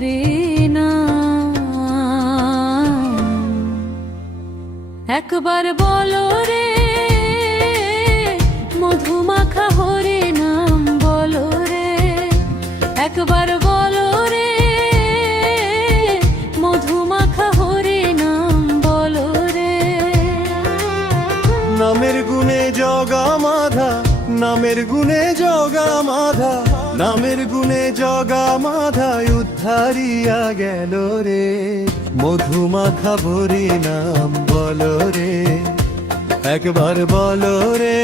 হরি নাম। একবার বলো রে মধুমাখা হরি নাম বলো রে, একবার বলো রে মধুমাখা হরি নাম বলো রে। নামের গুণে জগা মাধা, নামের গুণে জগা মাধা, নামের গুণে জগা মাধা উদ্ধারিয়া গেল রে। মধুমাখা হরি নাম বলো রে, একবার বলো রে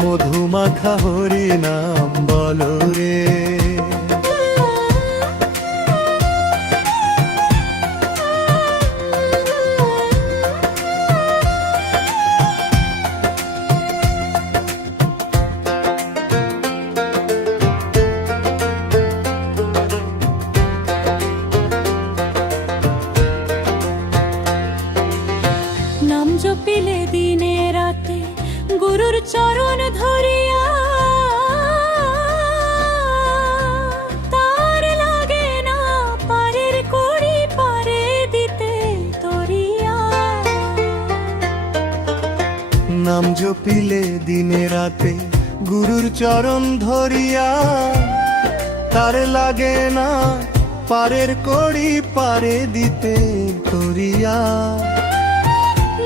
মধুমাখা হরি নাম বলো রে। নাম জপিলে দিনে রাতে গুরুর চরণ ধরিয়া, তার লাগে না পারের কড়ি পারে দিতে তরিয়া। নাম জপিলে দিনে রাতে গুরুর চরণ ধরিয়া, তার লাগে না পারের কড়ি পারে দিতে তরিয়া।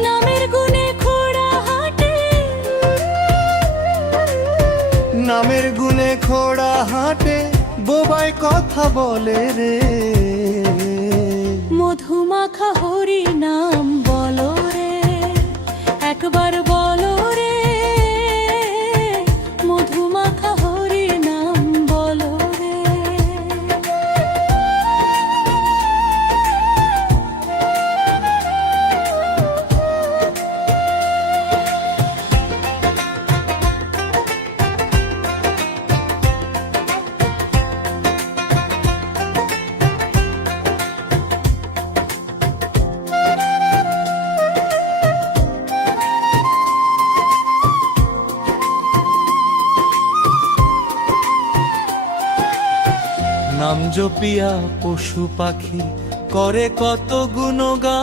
নামের গুণে খোড়া হাটে, নামের গুণে খোড়া হাটে বোবাই কথা বলে রে। মধুমাখা হরি নাম বলো রে, একবার বলো রে মধুমাখা হরি নাম বলো রে। নাম জপিয়া পশু পাখি করে কত গুণগান।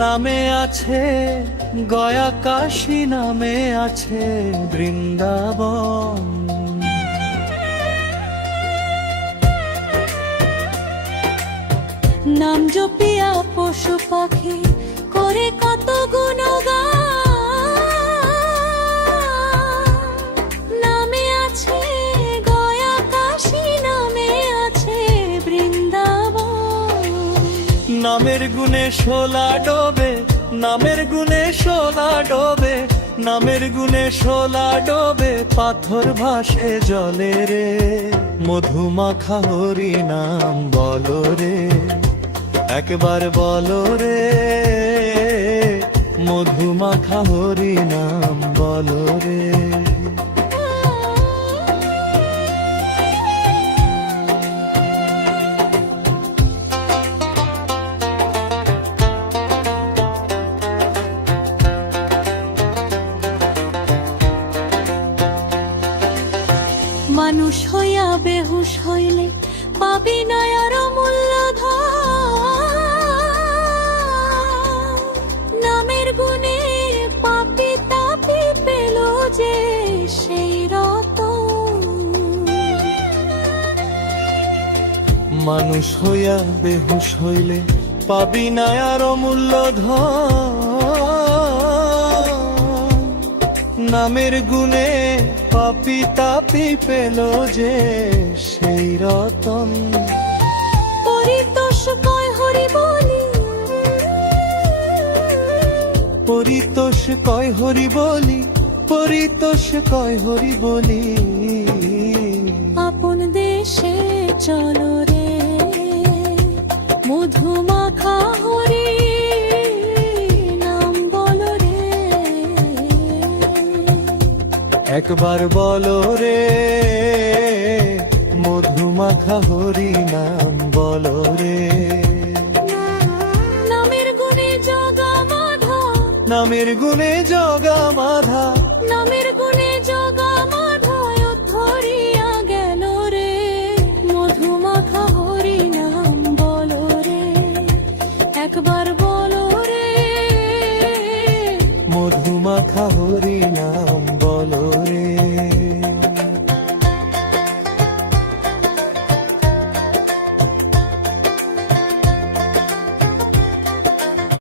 নামে আছে গয়া কাশী, নামে আছে বৃন্দাবন। নাম জপিয়া পশু পাখি করে কত গুণগান। নামে আছে গয়া কাশী, নামে আছে বৃন্দাবন। নামের গুণে শোলা ডোবে, নামের গুণে শোলা ডোবে, নামের গুণে শোলা ডোবে পাথর ভাসে জলে রে। মধুমাখা হরি নাম বলো রে, একবার বলো রে মধুমাখা হরি নাম বলো রে। মানুষ হইয়া বেহুশ হইলে পাবি না আর মূল্যধন। নামের গুণে পাপি তাপি পেল যে সেই রতন। মানুষ হইয়া বেহুশ হইলে পাবি না আর অমূল্য ধন। নামের গুণে পাপি তাপি পেল যে সেই রতন। পরিতোষ কয় হরি বলি, পরিতোষ কয় হরি বলি, পরিতোষ কয় হরি বলি। আপন দেশে চলো রে মধুমাখা হরি নাম বলো রে। একবার বলো রে মধুমাখা হরি নাম বলো রে। নামের গুণে জগা মাধা, নামের গুণে জগা মাধা, নামের গুণে